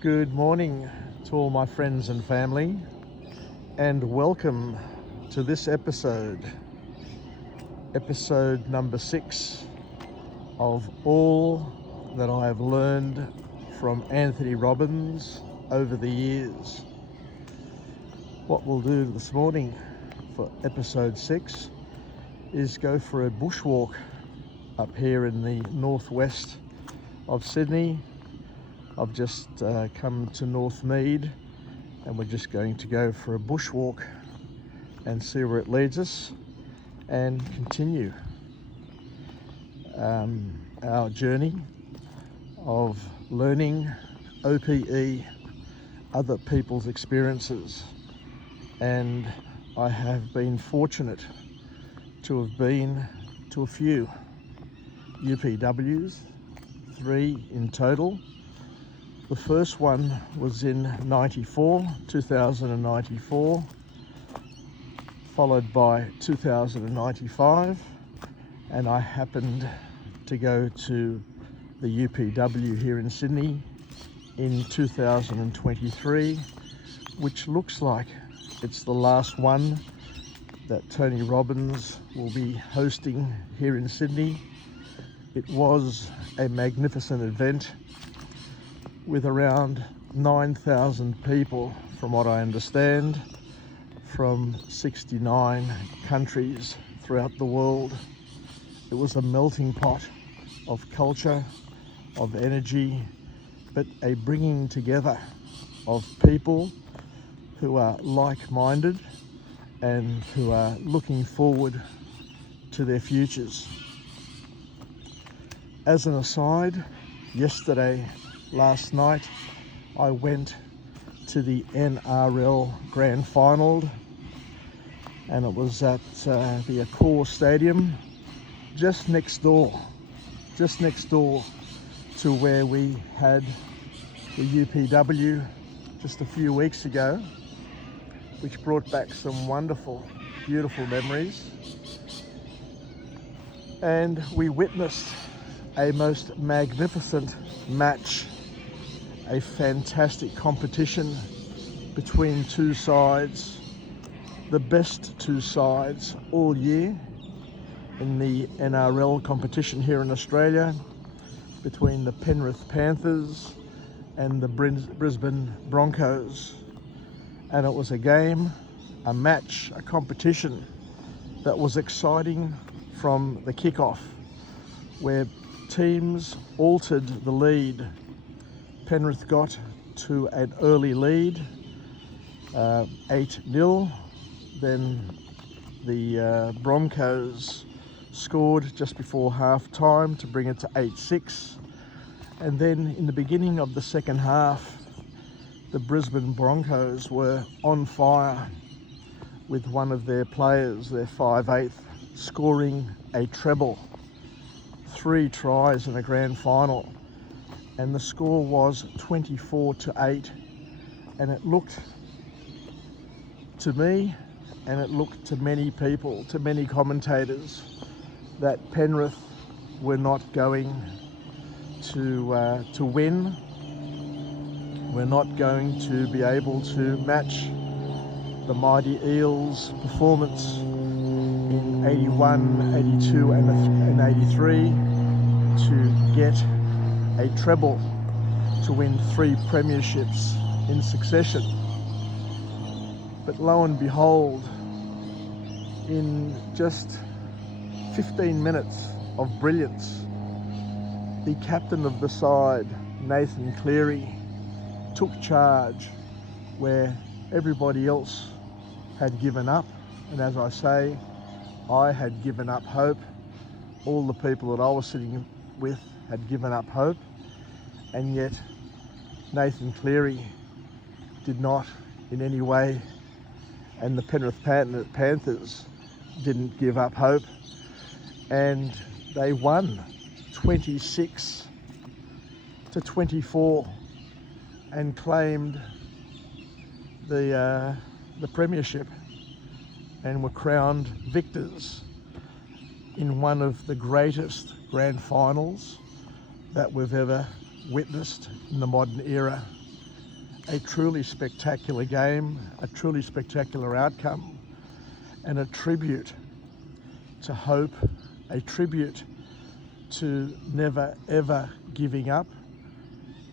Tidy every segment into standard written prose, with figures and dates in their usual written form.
Good morning to all my friends and family, and welcome to this episode number 6 of all that I have learned from Tony Robbins over the years. What we'll do this morning for episode 6 is go for a bushwalk up here in the northwest of Sydney. I've just come to Northmead and we're just going to go for a bushwalk and see where it leads us and continue our journey of learning OPE, other people's experiences. And I have been fortunate to have been to a few UPWs, 3 in total. The first one was in 2094, followed by 2095, and I happened to go to the UPW here in Sydney in 2023, which looks like it's the last one that Tony Robbins will be hosting here in Sydney. It was a magnificent event with around 9,000 people, from what I understand, from 69 countries throughout the world. It was a melting pot of culture, of energy, but a bringing together of people who are like-minded and who are looking forward to their futures. As an aside, last night, I went to the NRL Grand Final, and it was at the Accor Stadium, just next door to where we had the UPW just a few weeks ago, which brought back some wonderful, beautiful memories. And we witnessed a most magnificent match, a fantastic competition between two sides, the best two sides all year in the NRL competition here in Australia, between the Penrith Panthers and the Brisbane Broncos. And it was a game, a match, a competition that was exciting from the kickoff, where teams altered the lead. Penrith got to an early lead, 8-0. Then the Broncos scored just before half time to bring it to 8-6. And then in the beginning of the second half, the Brisbane Broncos were on fire, with one of their players, their 5'8", scoring a treble, 3 tries in a grand final. And the score was 24-8, and it looked to me, and it looked to many people, to many commentators, that Penrith were not going to win. We're not going to be able to match the mighty Eels' performance in 81, 82 and 83 to get a treble, to win 3 premierships in succession. But lo and behold, in just 15 minutes of brilliance, the captain of the side, Nathan Cleary, took charge where everybody else had given up. And as I say, I had given up hope. All the people that I was sitting with had given up hope, and yet Nathan Cleary did not in any way, and the Penrith Panthers didn't give up hope, and they won 26-24 and claimed the premiership and were crowned victors in one of the greatest grand finals that we've ever witnessed in the modern era. a truly spectacular game, a truly spectacular outcome, and a tribute to hope, a tribute to never ever giving up.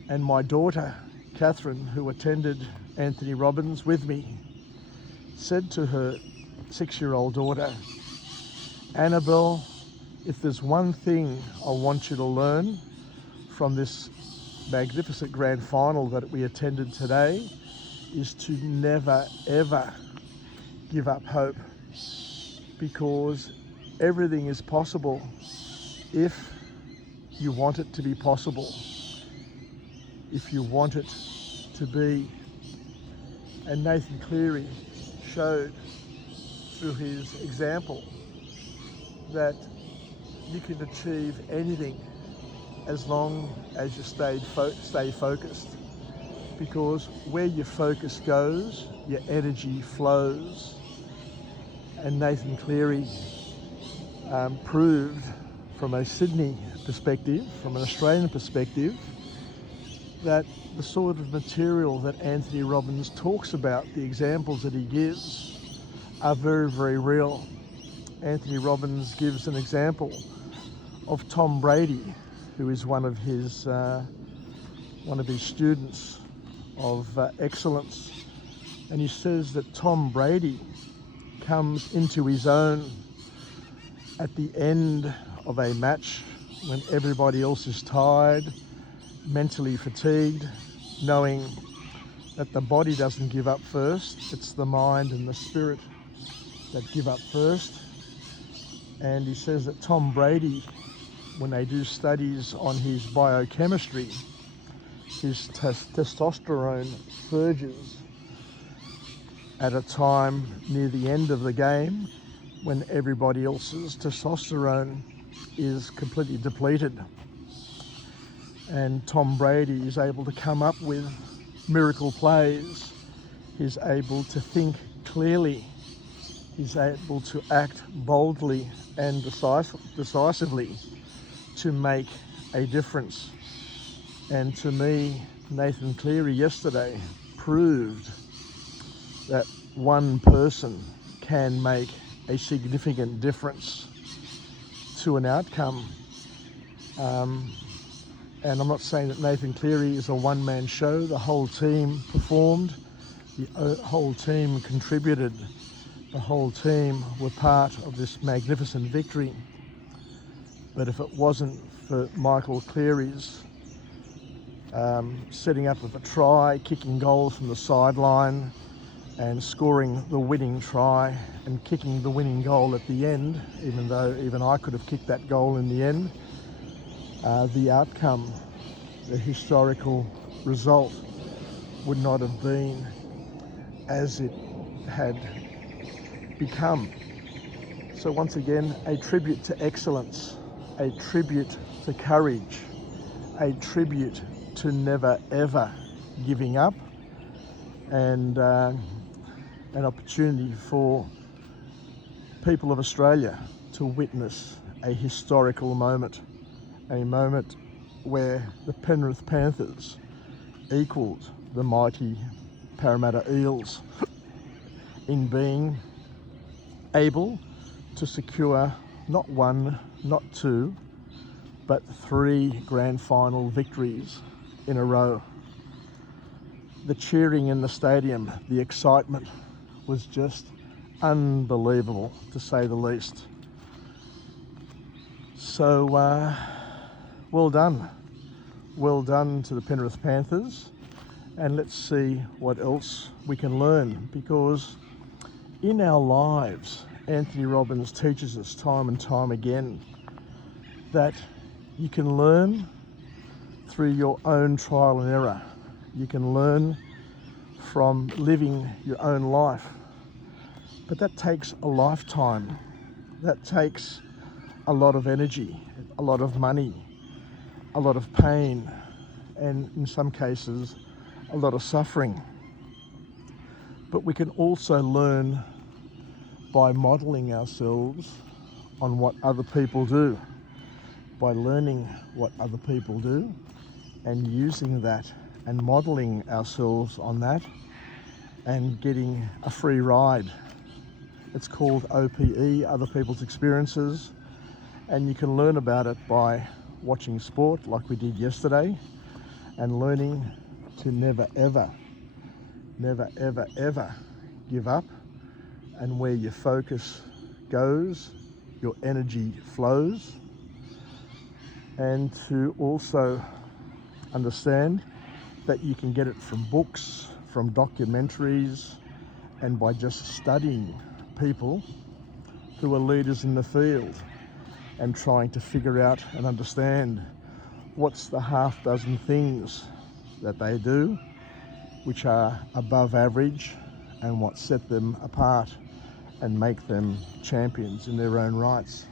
And my daughter, Catherine, who attended Anthony Robbins with me, said to her 6-year-old daughter, Annabelle, if there's one thing I want you to learn from this magnificent grand final that we attended today, is to never ever give up hope, because everything is possible if you want it to be possible, if you want it to be. And Nathan Cleary showed through his example that you can achieve anything as long as you stay focused, because where your focus goes, your energy flows. And Nathan Cleary proved from a Sydney perspective, from an Australian perspective, that the sort of material that Anthony Robbins talks about, the examples that he gives, are very, very real. Anthony Robbins gives an example of Tom Brady, who is one of his students of excellence, and he says that Tom Brady comes into his own at the end of a match when everybody else is tired, mentally fatigued, knowing that the body doesn't give up first, it's the mind and the spirit that give up first. And he says that Tom Brady, when they do studies on his biochemistry, his testosterone surges at a time near the end of the game when everybody else's testosterone is completely depleted. And Tom Brady is able to come up with miracle plays. He's able to think clearly. He's able to act boldly and decisively to make a difference. And to me, Nathan Cleary yesterday proved that one person can make a significant difference to an outcome. And I'm not saying that Nathan Cleary is a one-man show. The whole team performed, the whole team contributed, the whole team were part of this magnificent victory. But if it wasn't for Michael Cleary's setting up of a try, kicking goals from the sideline and scoring the winning try and kicking the winning goal at the end, even though even I could have kicked that goal in the end, the outcome, the historical result would not have been as it had become. So once again, a tribute to excellence, a tribute to courage, a tribute to never ever giving up, and an opportunity for people of Australia to witness a historical moment, a moment where the Penrith Panthers equalled the mighty Parramatta Eels in being able to secure not one, not two, but 3 grand final victories in a row. The cheering in the stadium, the excitement was just unbelievable, to say the least. So well done. Well done to the Penrith Panthers, and let's see what else we can learn, because in our lives, Anthony Robbins teaches us time and time again that you can learn through your own trial and error. You can learn from living your own life, but that takes a lifetime. That takes a lot of energy, a lot of money, a lot of pain, and in some cases, a lot of suffering. But we can also learn by modeling ourselves on what other people do, by learning what other people do and using that and modeling ourselves on that and getting a free ride. It's called OPE, Other People's Experiences, and you can learn about it by watching sport like we did yesterday and learning to never ever give up, and where your focus goes, your energy flows, and to also understand that you can get it from books, from documentaries, and by just studying people who are leaders in the field and trying to figure out and understand what's the half dozen things that they do which are above average and what set them apart and make them champions in their own rights.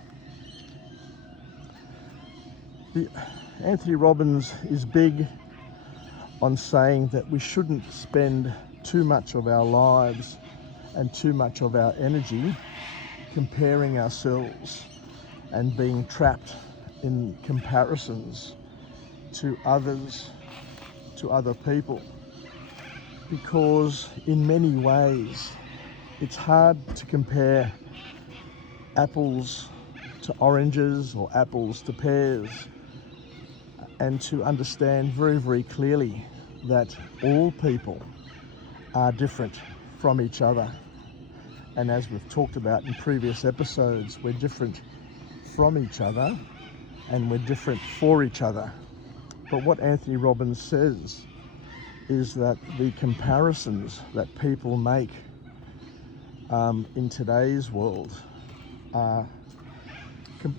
Anthony Robbins is big on saying that we shouldn't spend too much of our lives and too much of our energy comparing ourselves and being trapped in comparisons to others, to other people, because in many ways it's hard to compare apples to oranges or apples to pears, and to understand very, very clearly that all people are different from each other. And as we've talked about in previous episodes, we're different from each other and we're different for each other. But what Anthony Robbins says is that the comparisons that people make in today's world are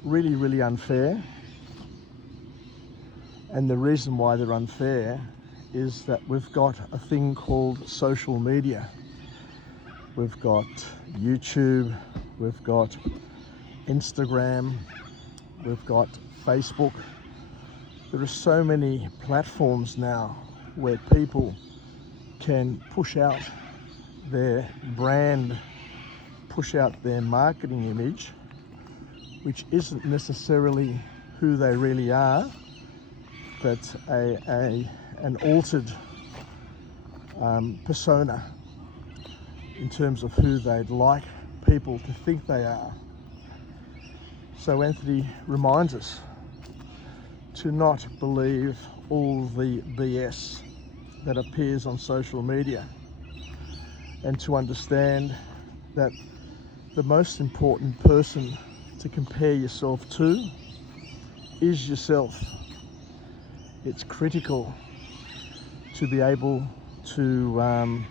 really, really unfair. And the reason why they're unfair is that we've got a thing called social media. We've got YouTube, we've got Instagram, we've got Facebook. There are so many platforms now where people can push out their brand, push out their marketing image, which isn't necessarily who they really are, but an altered persona in terms of who they'd like people to think they are. So Anthony reminds us to not believe all the BS that appears on social media, and to understand that the most important person to compare yourself to is yourself. It's critical to be able to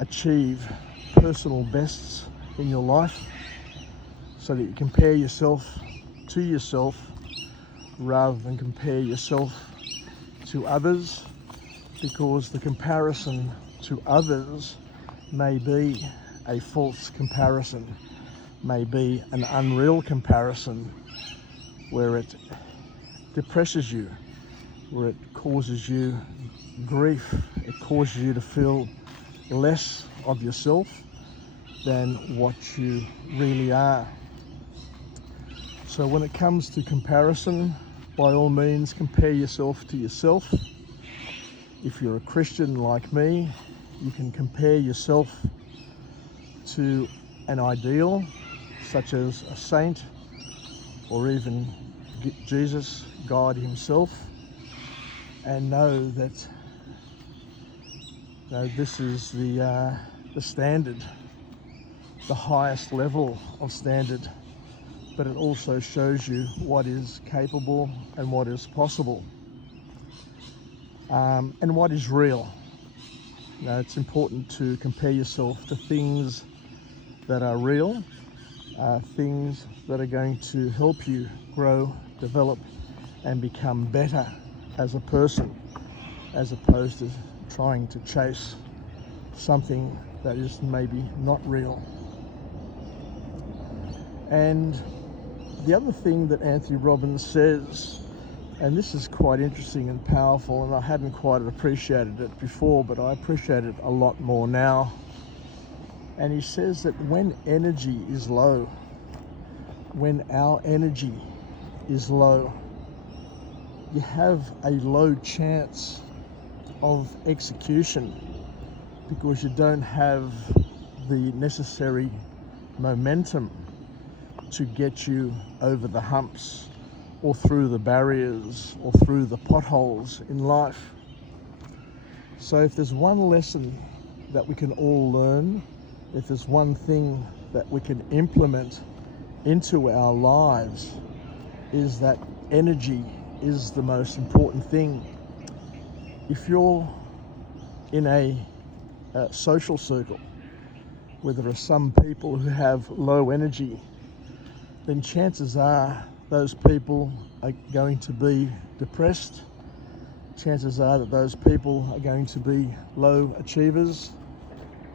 achieve personal bests in your life, so that you compare yourself to yourself rather than compare yourself to others, because the comparison to others may be a false comparison, may be an unreal comparison, where it depresses you, where it causes you grief, it causes you to feel less of yourself than what you really are. So when it comes to comparison, by all means compare yourself to yourself. If you're a Christian like me, you can compare yourself to an ideal, such as a saint, or even Jesus, God himself, and know that this is the standard, the highest level of standard, but it also shows you what is capable and what is possible, and what is real. It's important to compare yourself to things that are real, things that are going to help you grow, develop, and become better as a person, as opposed to trying to chase something that is maybe not real. And the other thing that Anthony Robbins says, and this is quite interesting and powerful, and I hadn't quite appreciated it before, but I appreciate it a lot more now. And he says that when energy is low, when our energy is low, you have a low chance of execution because you don't have the necessary momentum to get you over the humps or through the barriers or through the potholes in life. So if there's one lesson that we can all learn, if there's one thing that we can implement into our lives, is that energy is the most important thing. If you're in a social circle where there are some people who have low energy, then chances are those people are going to be depressed. Chances are that those people are going to be low achievers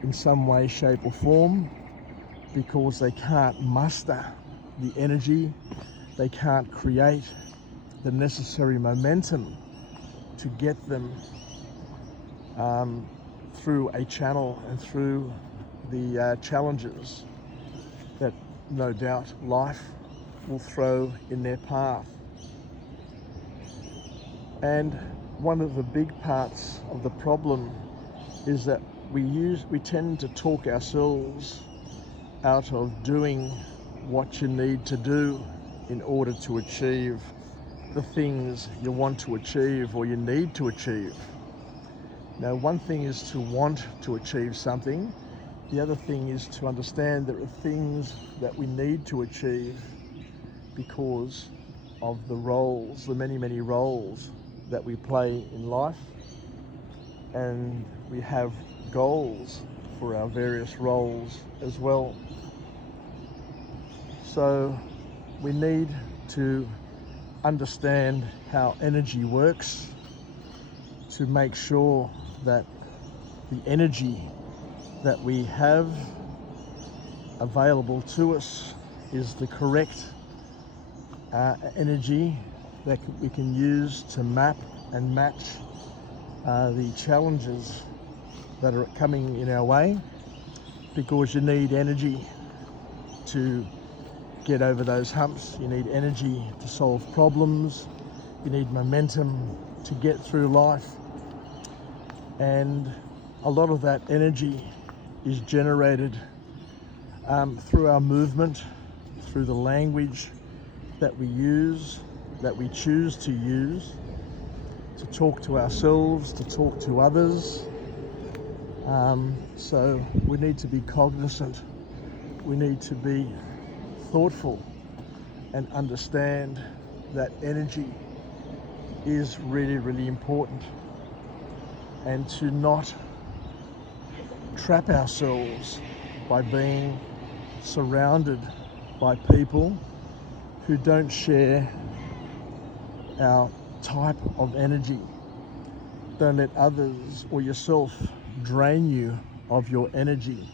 in some way, shape or form, because they can't muster the energy, they can't create the necessary momentum to get them through a channel and through the challenges that no doubt life will throw in their path. And one of the big parts of the problem is that we tend to talk ourselves out of doing what you need to do in order to achieve the things you want to achieve or you need to achieve. Now, one thing is to want to achieve something. The other thing is to understand there are things that we need to achieve because of the roles, the many, many roles that we play in life. And we have goals for our various roles as well. So we need to understand how energy works to make sure that the energy that we have available to us is the correct energy that we can use to map and match the challenges that are coming in our way, because you need energy to get over those humps, you need energy to solve problems, you need momentum to get through life. And a lot of that energy is generated through our movement, through the language that we use, that we choose to use, to talk to ourselves, to talk to others. So we need to be cognizant, we need to be thoughtful and understand that energy is really, really important, and to not trap ourselves by being surrounded by people who don't share our type of energy. Don't let others or yourself drain you of your energy.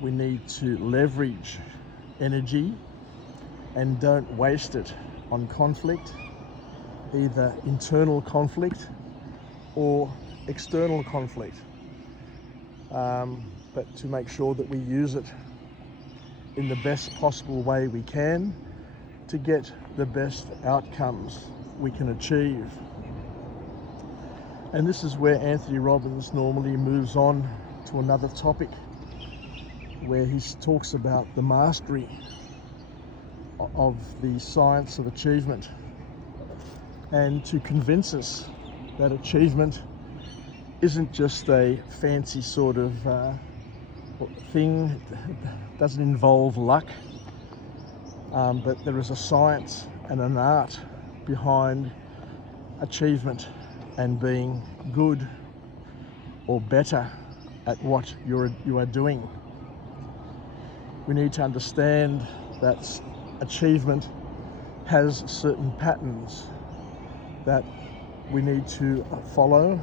We need to leverage energy and don't waste it on conflict, either internal conflict or external conflict, but to make sure that we use it in the best possible way we can to get the best outcomes we can achieve. And this is where Anthony Robbins normally moves on to another topic, where he talks about the mastery of the science of achievement, and to convince us that achievement isn't just a fancy sort of thing, it doesn't involve luck, but there is a science and an art behind achievement and being good or better at what you are doing. We need to understand that achievement has certain patterns that we need to follow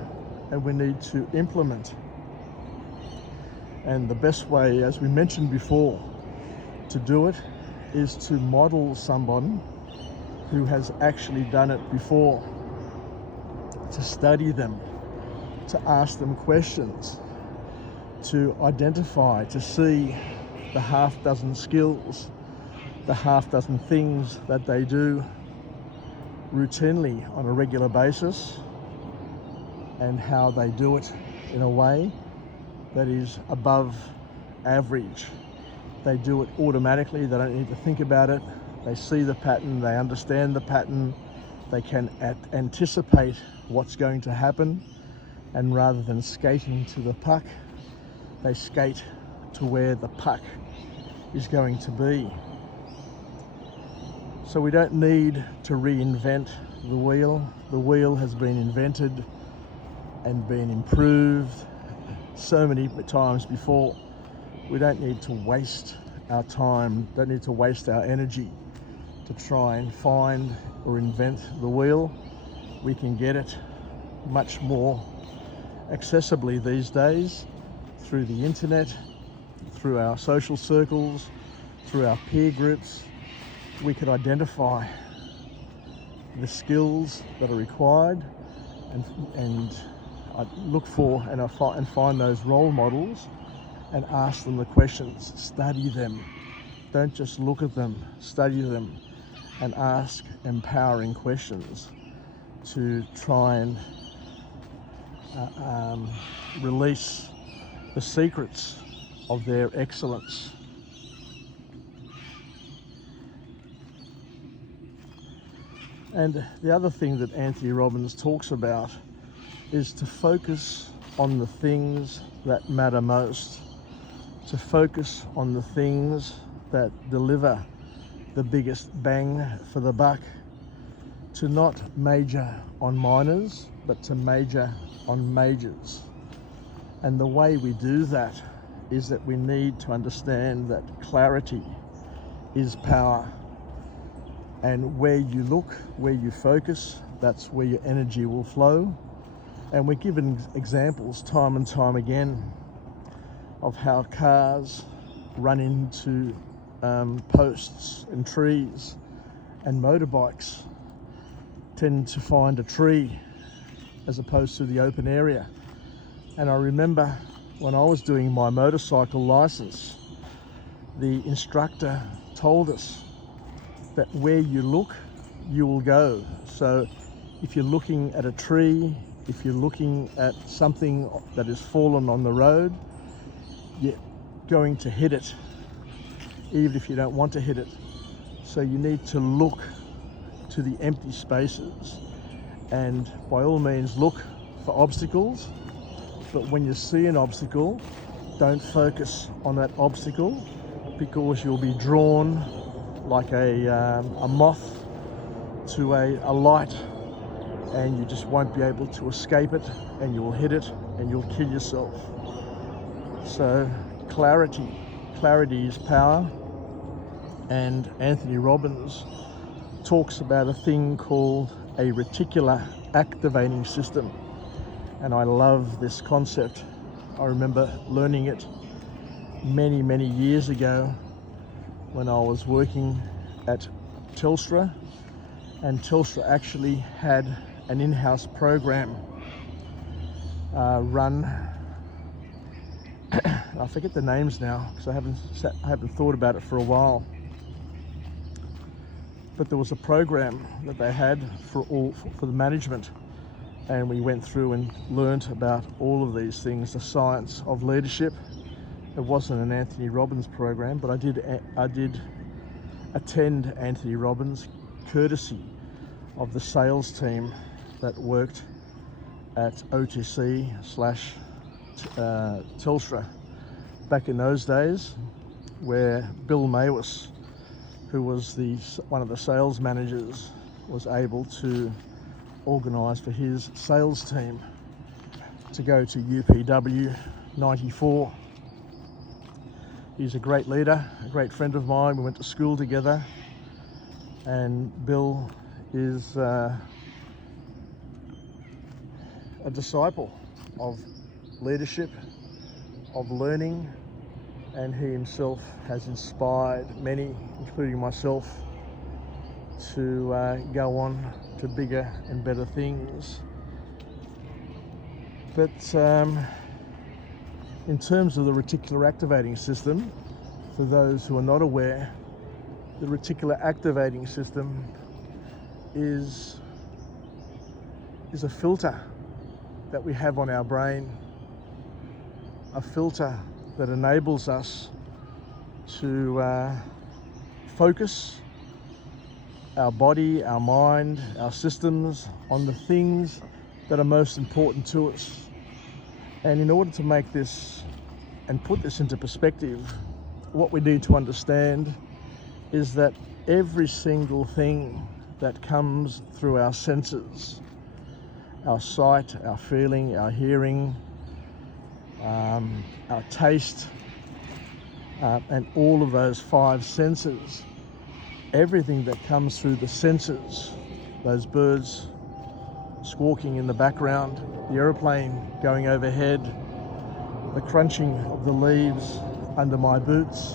and we need to implement. And the best way, as we mentioned before, to do it is to model someone who has actually done it before, to study them, to ask them questions, to identify, to see the half dozen skills, the half dozen things that they do routinely on a regular basis, and how they do it in a way that is above average. They do it automatically, they don't need to think about it. They see the pattern, they understand the pattern, they can anticipate what's going to happen, and rather than skating to the puck, they skate to where the puck is going to be. So we don't need to reinvent the wheel. The wheel has been invented and been improved so many times before. We don't need to waste our time, don't need to waste our energy to try and find or invent the wheel. We can get it much more accessibly these days through the internet, through our social circles, through our peer groups. We could identify the skills that are required and I look for and find those role models and ask them the questions, study them. Don't just look at them, study them and ask empowering questions to try and release the secrets of their excellence. And the other thing that Anthony Robbins talks about is to focus on the things that matter most, to focus on the things that deliver the biggest bang for the buck, to not major on minors, but to major on majors. And the way we do that is that we need to understand that clarity is power. And where you look, where you focus, that's where your energy will flow. And we're given examples time and time again of how cars run into posts and trees, and motorbikes tend to find a tree as opposed to the open area. And I remember when I was doing my motorcycle license, the instructor told us that where you look, you will go. So if you're looking at a tree, if you're looking at something that has fallen on the road, you're going to hit it, even if you don't want to hit it. So you need to look to the empty spaces and by all means look for obstacles, but when you see an obstacle, don't focus on that obstacle, because you'll be drawn like a moth to a light, and you just won't be able to escape it, and you'll hit it and you'll kill yourself. So clarity is power. And Anthony Robbins talks about a thing called a reticular activating system, and I love this concept. I remember learning it many years ago when I was working at Telstra, and Telstra actually had an in-house program run. I forget the names now because I haven't thought about it for a while. But there was a program that they had for the management, and we went through and learnt about all of these things, the science of leadership. It wasn't an Anthony Robbins program, but I did attend Anthony Robbins courtesy of the sales team that worked at OTC / Telstra back in those days, where Bill Maywis, who was one of the sales managers, was able to organise for his sales team to go to UPW 94. He's a great leader, a great friend of mine. We went to school together, and Bill is a disciple of leadership, of learning, and he himself has inspired many, including myself, to go on to bigger and better things. But in terms of the reticular activating system, for those who are not aware, the reticular activating system is a filter that we have on our brain, a filter that enables us to focus our body, our mind, our systems on the things that are most important to us. And in order to make this and put this into perspective, what we need to understand is that every single thing that comes through our senses, our sight, our feeling, our hearing, our taste, and all of those 5 senses, everything that comes through the senses, those birds squawking in the background, the aeroplane going overhead, the crunching of the leaves under my boots,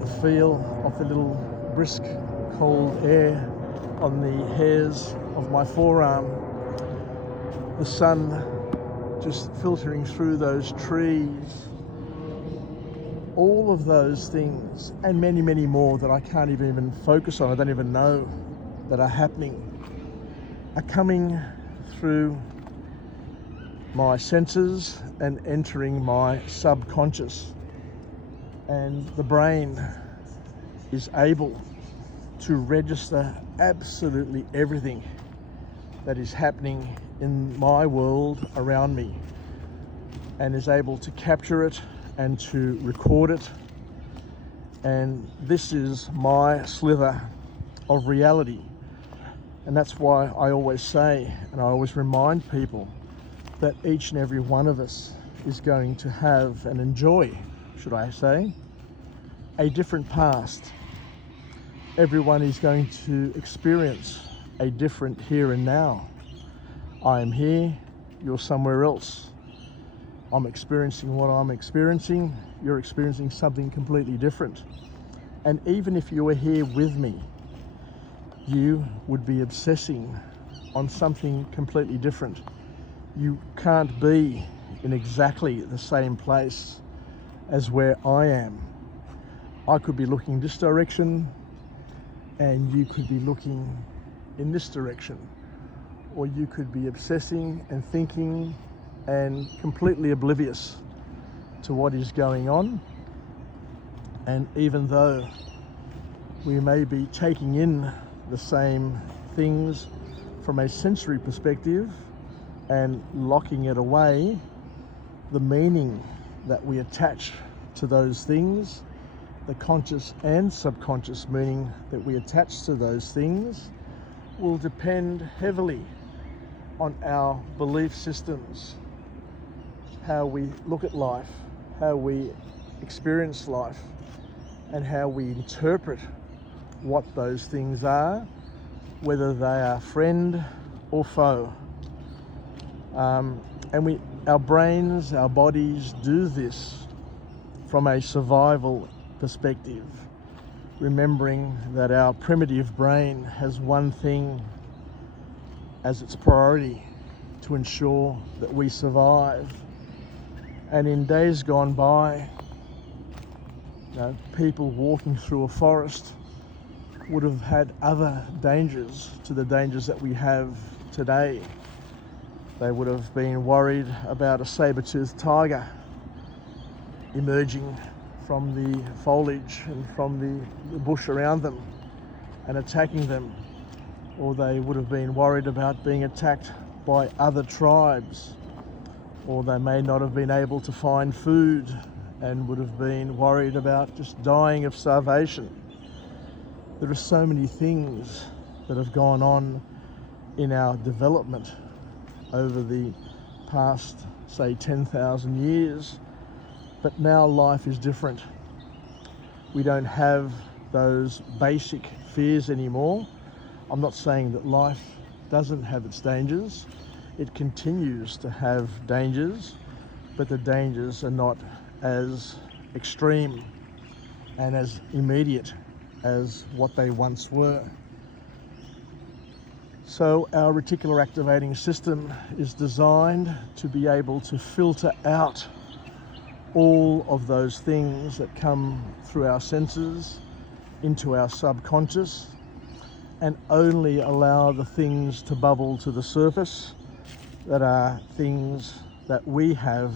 the feel of the little brisk cold air on the hairs of my forearm, the sun just filtering through those trees, all of those things and many, many more that I can't even focus on, I don't even know that are happening, are coming through my senses and entering my subconscious. And the brain is able to register absolutely everything that is happening in my world around me, and is able to capture it and to record it. And this is my slither of reality. And that's why I always say, and I always remind people, that each and every one of us is going to have and enjoy, should I say, a different past. Everyone is going to experience a different here and now. I am here, you're somewhere else. I'm experiencing what I'm experiencing, you're experiencing something completely different. And even if you were here with me, you would be obsessing on something completely different. You can't be in exactly the same place as where I am. I could be looking this direction and you could be looking in this direction, or you could be obsessing and thinking and completely oblivious to what is going on. And even though we may be taking in the same things from a sensory perspective and locking it away, the meaning that we attach to those things, the conscious and subconscious meaning that we attach to those things, will depend heavily on our belief systems, how we look at life, how we experience life, and how we interpret what those things are, whether they are friend or foe. And our brains, our bodies do this from a survival perspective, remembering that our primitive brain has one thing as its priority: to ensure that we survive. And in days gone by, people walking through a forest would have had other dangers to the dangers that we have today. They would have been worried about a saber-toothed tiger emerging from the foliage and from the bush around them and attacking them. Or they would have been worried about being attacked by other tribes. Or they may not have been able to find food and would have been worried about just dying of starvation. There are so many things that have gone on in our development over the past, say, 10,000 years. But now life is different. We don't have those basic fears anymore. I'm not saying that life doesn't have its dangers. It continues to have dangers, but the dangers are not as extreme and as immediate as what they once were. So our reticular activating system is designed to be able to filter out all of those things that come through our senses into our subconscious, and only allow the things to bubble to the surface that are things that we have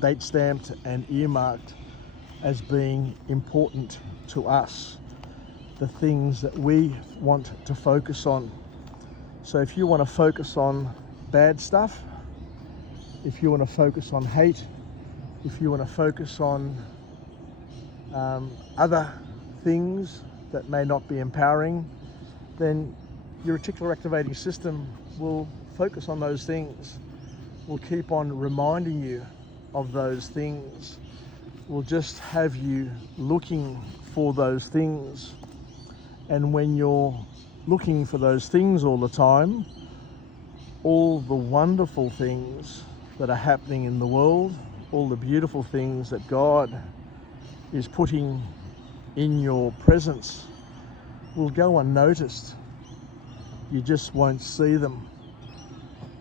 date stamped and earmarked as being important to us, the things that we want to focus on. So if you want to focus on bad stuff, if you want to focus on hate, if you want to focus on other things that may not be empowering, then your reticular activating system will focus on those things, will keep on reminding you of those things, will just have you looking for those things. And when you're looking for those things all the time, all the wonderful things that are happening in the world, all the beautiful things that God is putting in your presence will go unnoticed. You just won't see them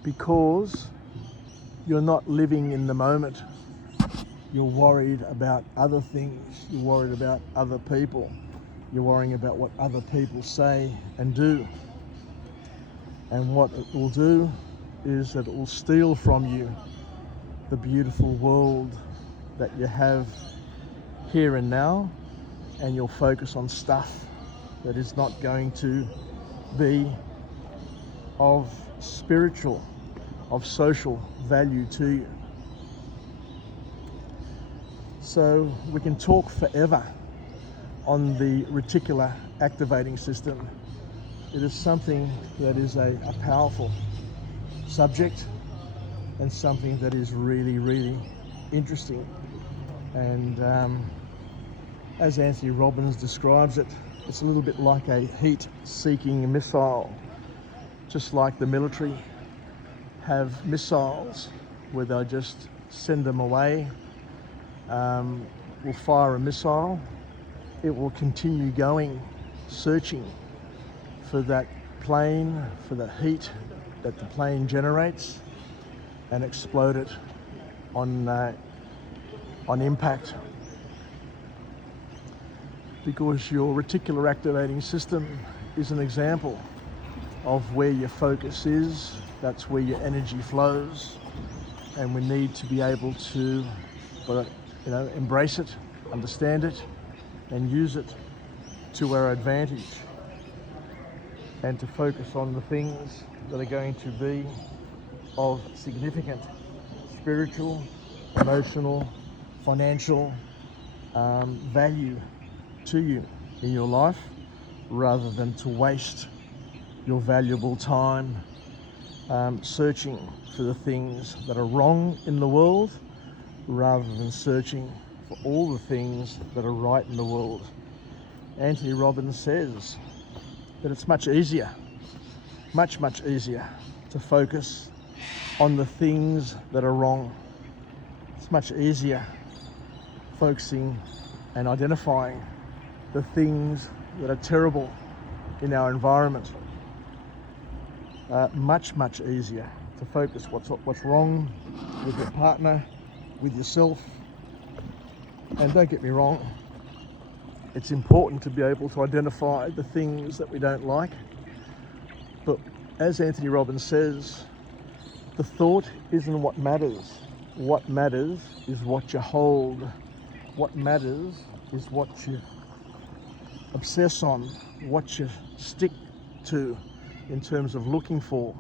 because you're not living in the moment. You're worried about other things. You're worried about other people. You're worrying about what other people say and do. And what it will do is that it will steal from you the beautiful world that you have here and now, and you'll focus on stuff that is not going to be of spiritual, of social value to you. So we can talk forever on the reticular activating system. It is something that is a powerful subject and something that is really, really interesting. And as Tony Robbins describes it, it's a little bit like a heat-seeking missile. Just like the military have missiles where they'll just send them away. We'll fire a missile, it will continue going, searching for that plane, for the heat that the plane generates, and explode it on impact. Because your reticular activating system is an example of where your focus is, that's where your energy flows, and we need to be able to embrace it, understand it, and use it to our advantage, and to focus on the things that are going to be of significant spiritual, emotional, financial value to you in your life, rather than to waste your valuable time searching for the things that are wrong in the world, rather than searching for all the things that are right in the world. Tony Robbins says that it's much easier to focus on the things that are wrong. It's much easier focusing and identifying the things that are terrible in our environment. Much easier to focus what's wrong with your partner, with yourself. And don't get me wrong, it's important to be able to identify the things that we don't like. But as Tony Robbins says, the thought isn't what matters. What matters is what you hold. What matters is what you obsess on, what you stick to in terms of looking for.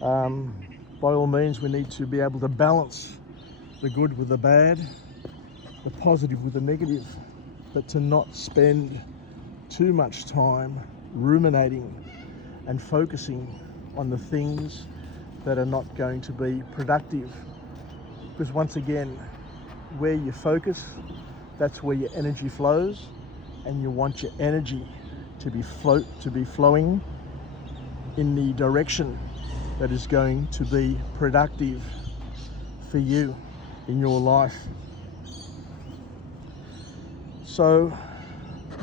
By all means, we need to be able to balance the good with the bad, the positive with the negative, but to not spend too much time ruminating and focusing on the things that are not going to be productive. Because once again, where you focus, that's where your energy flows, and you want your energy to be flowing in the direction that is going to be productive for you in your life. So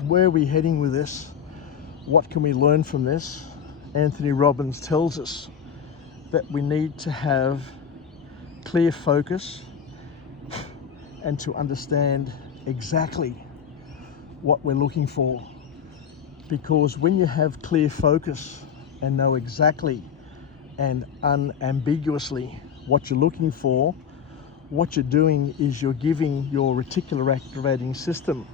where are we heading with this? What can we learn from this? Tony Robbins tells us that we need to have clear focus and to understand exactly what we're looking for. Because when you have clear focus and know exactly and unambiguously what you're looking for, what you're doing is you're giving your reticular activating system,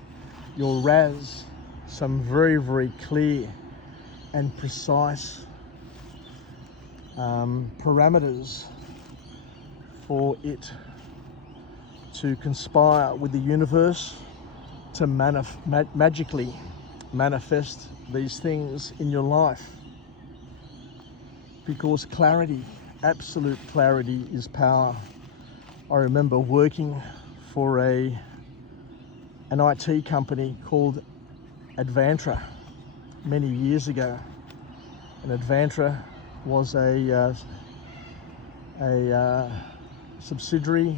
your RAS, some very, very clear and precise parameters for it to conspire with the universe to magically manifest these things in your life. Because clarity, absolute clarity, is power. I remember working for an IT company called Advantra many years ago. And Advantra was a subsidiary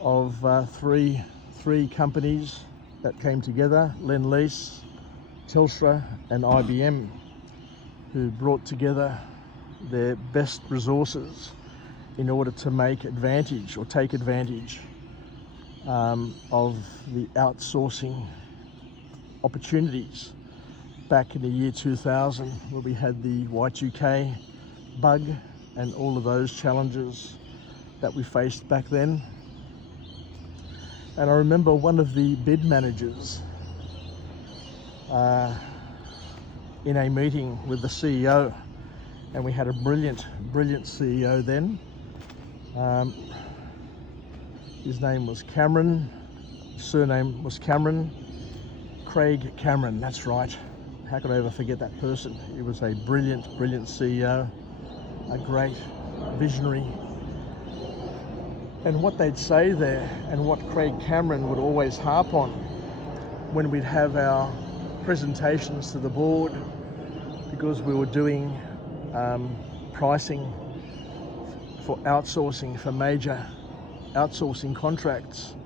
of three companies that came together, Lend-Lease, Telstra and IBM, who brought together their best resources in order to make advantage or take advantage of the outsourcing opportunities back in the year 2000, where we had the Y2K bug and all of those challenges that we faced back then. And I remember one of the bid managers in a meeting with the CEO, and we had a brilliant CEO then. His name was Cameron, surname was Cameron, Craig Cameron, that's right. How could I ever forget that person? He was a brilliant CEO, a great visionary. And what they'd say there, and what Craig Cameron would always harp on when we'd have our presentations to the board, because we were doing pricing for outsourcing, for major outsourcing contracts,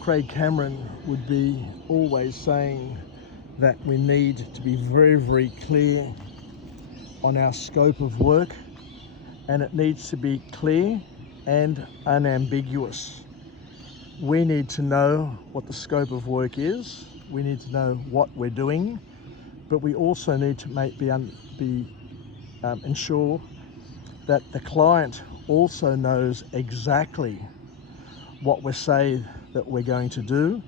Craig Cameron would be always saying that we need to be very, very clear on our scope of work, and it needs to be clear and unambiguous. We need to know what the scope of work is, we need to know what we're doing, but we also need to ensure that the client also knows exactly what we say that we're going to do,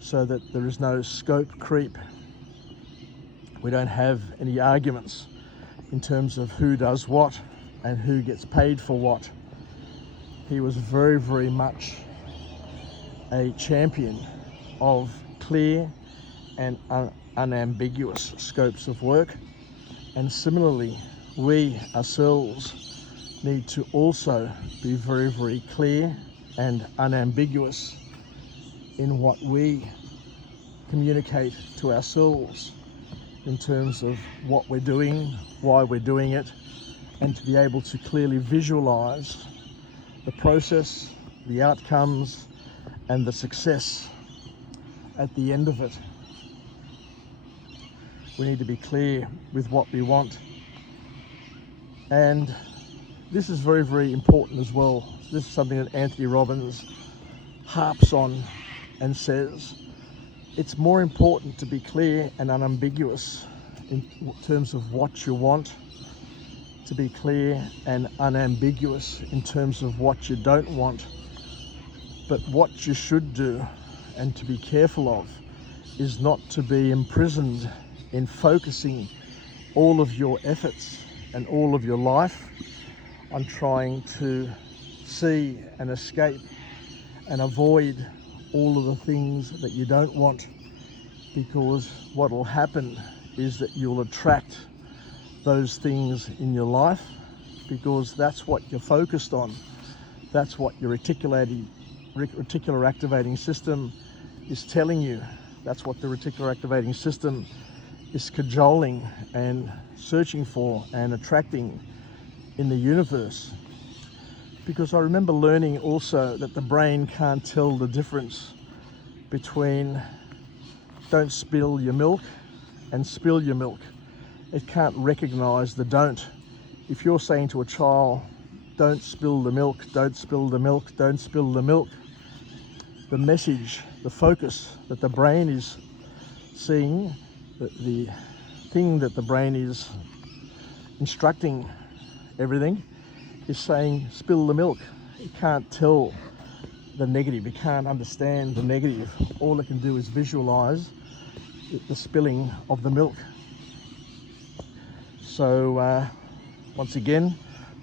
so that there is no scope creep. We don't have any arguments in terms of who does what and who gets paid for what. He was very, very much a champion of clear and unambiguous scopes of work. And similarly, we ourselves need to also be very, very clear and unambiguous in what we communicate to ourselves in terms of what we're doing, why we're doing it, and to be able to clearly visualize the process, the outcomes, and the success at the end of it. We need to be clear with what we want. And this is very, very important as well. This is something that Tony Robbins harps on and says, it's more important to be clear and unambiguous in terms of what you want, to be clear and unambiguous in terms of what you don't want. But what you should do, and to be careful of, is not to be imprisoned in focusing all of your efforts and all of your life on trying to see and escape and avoid all of the things that you don't want, because what will happen is that you'll attract those things in your life, because that's what you're focused on. That's what your reticular activating system is telling you. That's what the reticular activating system is cajoling and searching for and attracting in the universe. Because I remember learning also that the brain can't tell the difference between don't spill your milk and spill your milk. It can't recognize the don't. If you're saying to a child, don't spill the milk, don't spill the milk, don't spill the milk, the message, the focus that the brain is seeing, the thing that the brain is instructing everything, is saying spill the milk. It can't tell the negative, it can't understand the negative. All it can do is visualize the spilling of the milk. So once again,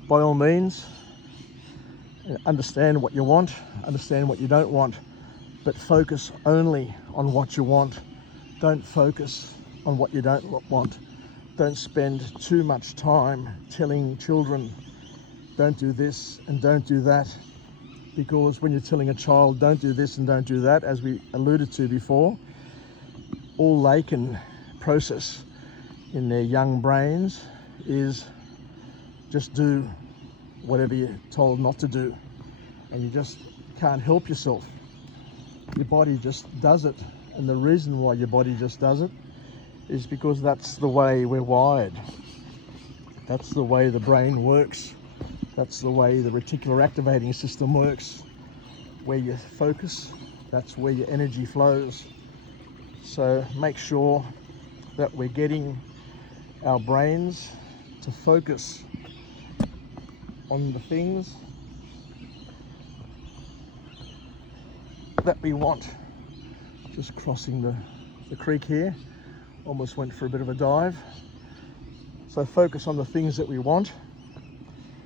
by all means, understand what you want, understand what you don't want, but focus only on what you want. Don't focus on what you don't want. Don't spend too much time telling children, don't do this and don't do that, because when you're telling a child, don't do this and don't do that, as we alluded to before, all they can process in their young brains is just do whatever you're told not to do, and you just can't help yourself. Your body just does it, and the reason why your body just does it is because that's the way we're wired. That's the way the brain works. That's the way the reticular activating system works. Where you focus, that's where your energy flows. So make sure that we're getting our brains to focus on the things that we want. Just crossing the creek here, almost went for a bit of a dive. So focus on the things that we want,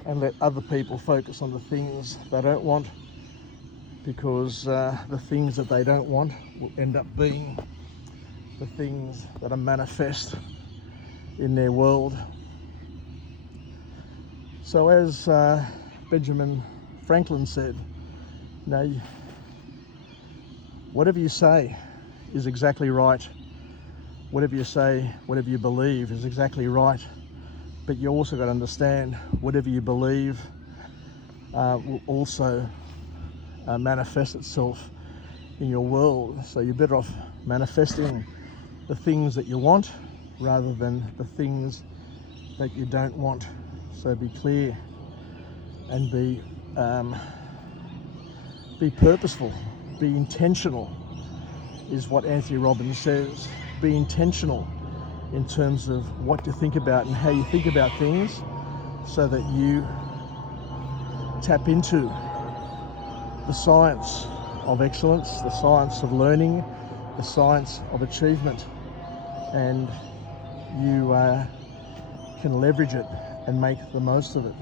and let other people focus on the things they don't want, because the things that they don't want will end up being the things that are manifest in their world. So as Benjamin Franklin said, you know, whatever you say is exactly right. Whatever you say, whatever you believe is exactly right. But you also got to understand, whatever you believe will also manifest itself in your world. So you're better off manifesting the things that you want rather than the things that you don't want. So be clear and be purposeful, be intentional, is what Tony Robbins says. Be intentional in terms of what you think about and how you think about things, so that you tap into the science of excellence, the science of learning, the science of achievement, and you can leverage it and make the most of it.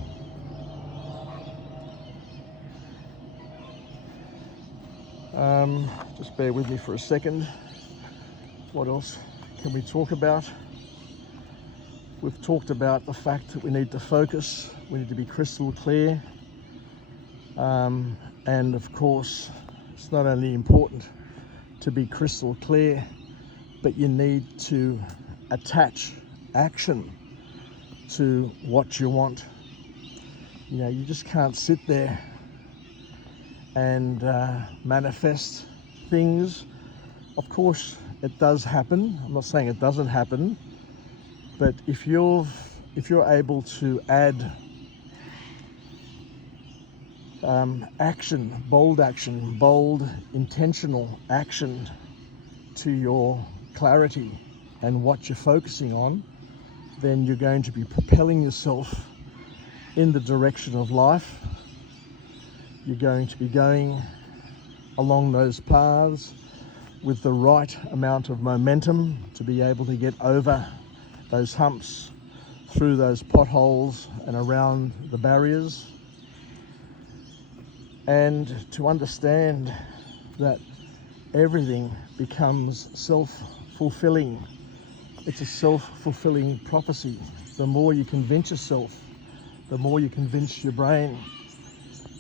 Just bear with me for a second. What else can we talk about? We've talked about the fact that we need to focus, we need to be crystal clear, and of course it's not only important to be crystal clear, but you need to attach action to what you want. You know, you just can't sit there and manifest things. Of course it does happen, I'm not saying it doesn't happen, but if you're able to add action, bold intentional action to your clarity and what you're focusing on, then you're going to be propelling yourself in the direction of life. You're going to be going along those paths with the right amount of momentum to be able to get over those humps, through those potholes and around the barriers, and to understand that everything becomes self-fulfilling. It's a self-fulfilling prophecy. The more you convince yourself, the more you convince your brain,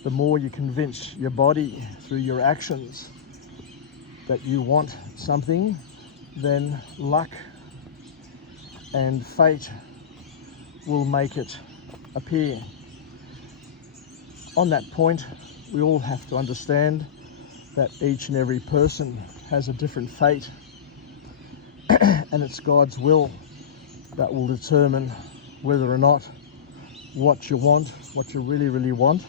the more you convince your body through your actions that you want something, then luck and fate will make it appear. On that point, we all have to understand that each and every person has a different fate, and it's God's will that will determine whether or not what you want, what you really, really want,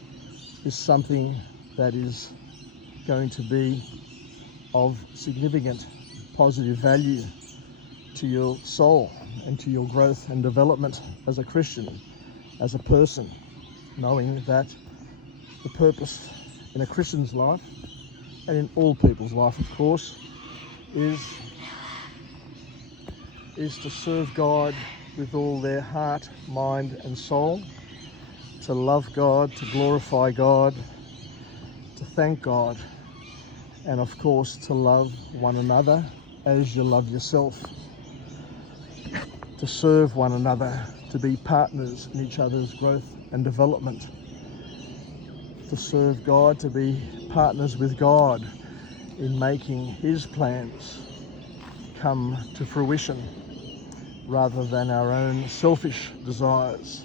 is something that is going to be of significant positive value to your soul and to your growth and development as a Christian. as a person, knowing that the purpose in a Christian's life, and in all people's life of course, is to serve God with all their heart, mind and soul, to love God, to glorify God, to thank God, and of course to love one another as you love yourself, to serve one another, to be partners in each other's growth and development, to serve God, to be partners with God in making His plans come to fruition rather than our own selfish desires.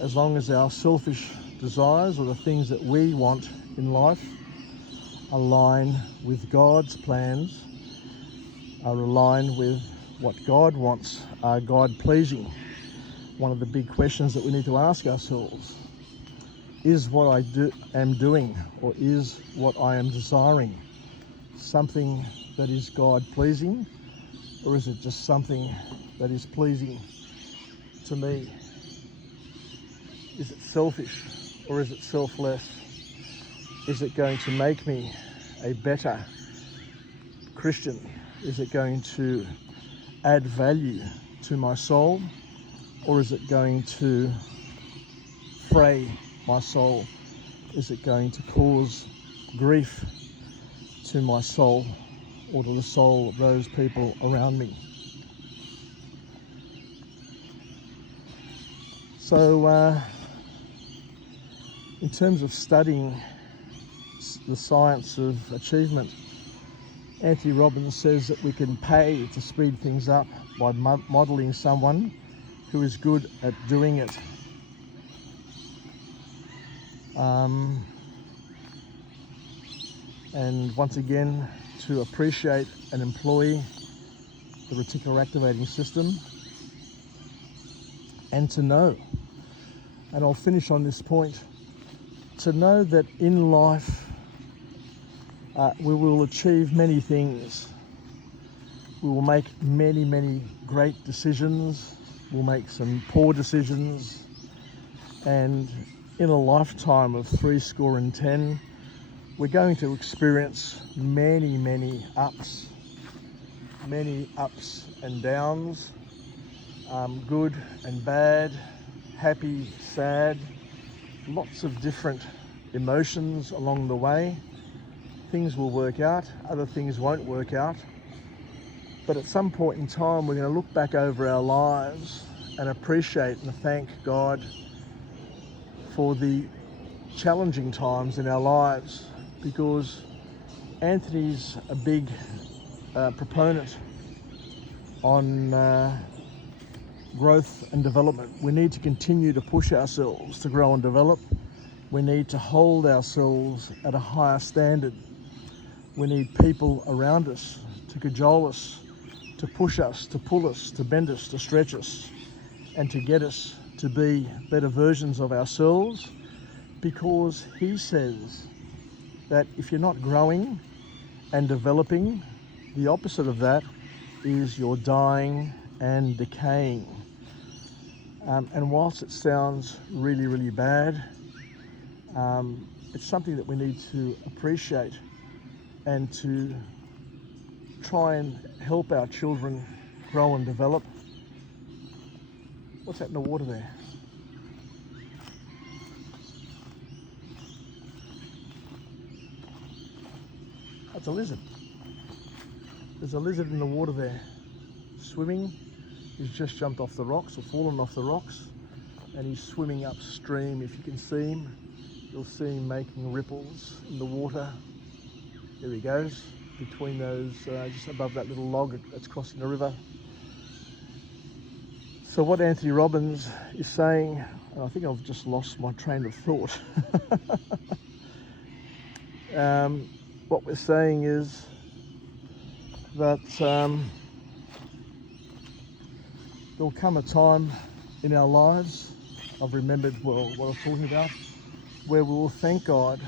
As long as our selfish desires or the things that we want in life align with God's plans, are aligned with what God wants, are God-pleasing. One of the big questions that we need to ask ourselves, is what I am doing, or is what I am desiring something that is God-pleasing, or is it just something that is pleasing to me? Is it selfish or is it selfless? Is it going to make me a better Christian? Is it going to add value to my soul, or is it going to fray my soul? Is it going to cause grief to my soul or to the soul of those people around me? So in terms of studying the science of achievement, Tony Robbins says that we can pay to speed things up by modelling someone who is good at doing it. And once again, to appreciate and employ the reticular activating system, and to know, and I'll finish on this point, to know that in life we will achieve many things. We will make many, many great decisions. We'll make some poor decisions. And in a lifetime of 70, we're going to experience many, many ups and downs, good and bad, happy, sad, lots of different emotions along the way. Things will work out, other things won't work out. But at some point in time, we're going to look back over our lives and appreciate and thank God for the challenging times in our lives, because Anthony's a big proponent on growth and development. We need to continue to push ourselves to grow and develop. We need to hold ourselves at a higher standard. We need people around us to cajole us, to push us, to pull us, to bend us, to stretch us, and to get us to be better versions of ourselves, because he says that if you're not growing and developing, the opposite of that is you're dying and decaying. And whilst it sounds really, really bad, it's something that we need to appreciate and to try and help our children grow and develop. What's that in the water there? That's a lizard. There's a lizard in the water there, swimming. He's just jumped off the rocks or fallen off the rocks, and he's swimming upstream. If you can see him, you'll see him making ripples in the water. There he goes, between those, just above that little log that's crossing the river. So what Tony Robbins is saying, and I think I've just lost my train of thought. What we're saying is that there'll come a time in our lives, I've remembered what I was talking about, where we will thank God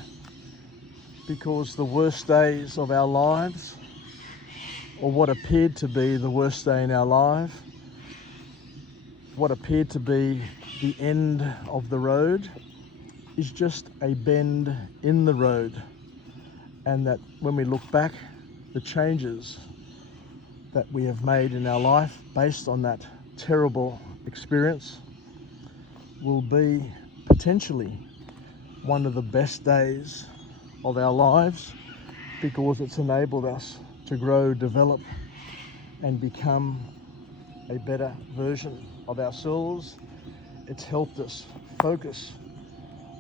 because the worst days of our lives, or what appeared to be the worst day in our life, what appeared to be the end of the road is just a bend in the road, and that when we look back, the changes that we have made in our life based on that terrible experience will be potentially one of the best days of our lives, because it's enabled us to grow, develop, and become a better version of ourselves. It's helped us focus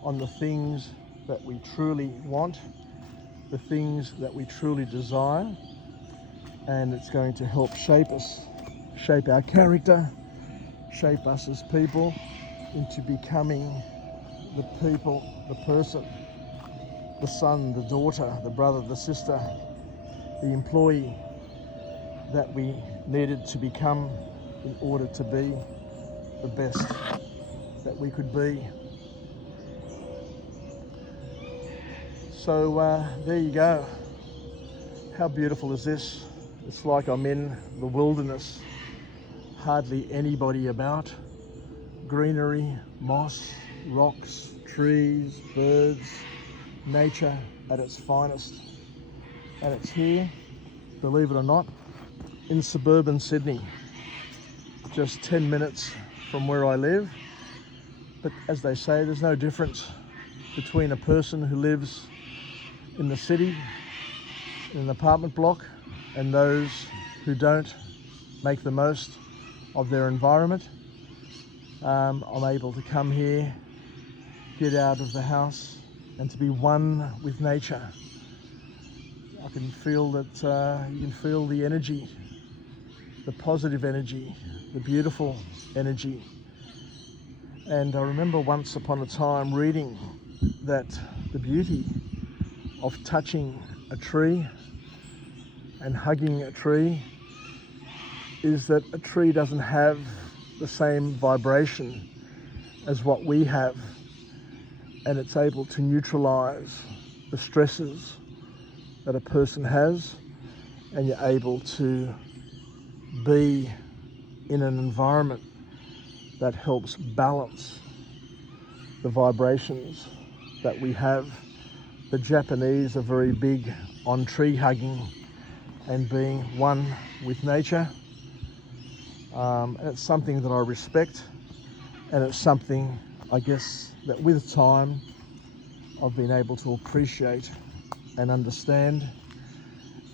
on the things that we truly want, the things that we truly desire, and it's going to help shape us, shape our character, shape us as people into becoming the people, the person, the son, the daughter, the brother, the sister, the employee that we needed to become in order to be the best that we could be. So there you go. How beautiful is this? It's like I'm in the wilderness. Hardly anybody about. Greenery, moss, rocks, trees, birds, nature at its finest. And it's here, believe it or not, in suburban Sydney. Just 10 minutes from where I live. But as they say, there's no difference between a person who lives in the city, in an apartment block, and those who don't make the most of their environment. I'm able to come here, get out of the house, and to be one with nature. I can feel that, you can feel the energy, the positive energy, the beautiful energy. And I remember once upon a time reading that the beauty of touching a tree and hugging a tree is that a tree doesn't have the same vibration as what we have, and it's able to neutralize the stresses that a person has, and you're able to be in an environment that helps balance the vibrations that we have. The Japanese are very big on tree hugging and being one with nature. And it's something that I respect, and it's something, I guess, that with time I've been able to appreciate and understand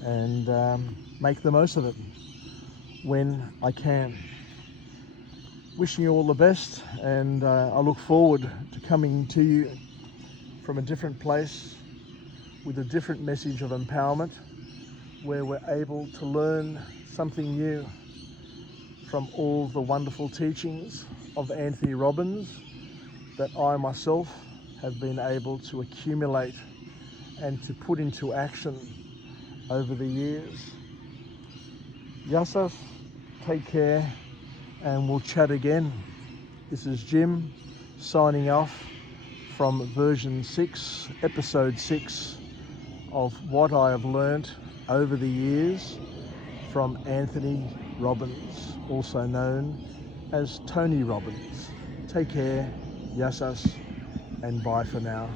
and make the most of it when I can. Wishing you all the best, and I look forward to coming to you from a different place with a different message of empowerment, where we're able to learn something new from all the wonderful teachings of Tony Robbins that I myself have been able to accumulate and to put into action over the years. Yasas, take care, and we'll chat again. This is Jim signing off from version 6, episode 6 of what I have learnt over the years from Tony Robbins, also known as Tony Robbins. Take care, yasas, and bye for now.